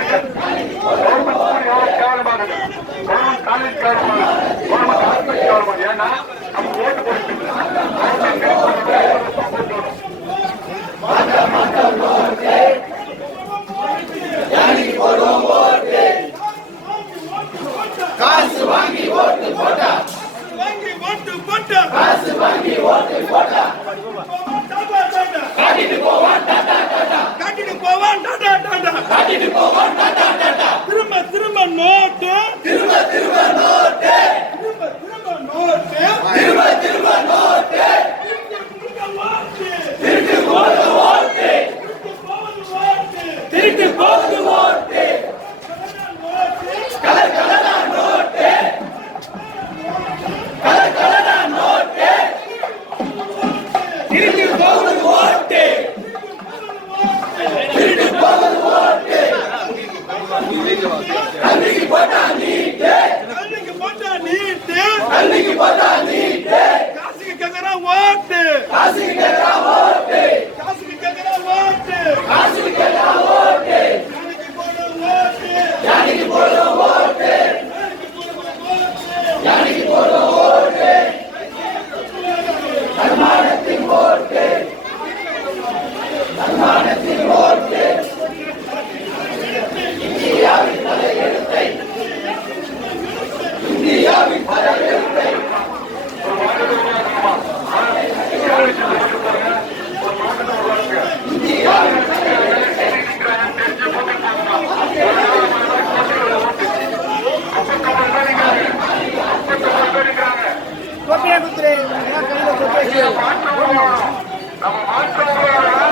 government school எவ்வளவு கேவலமானது government college கேட்குறேன்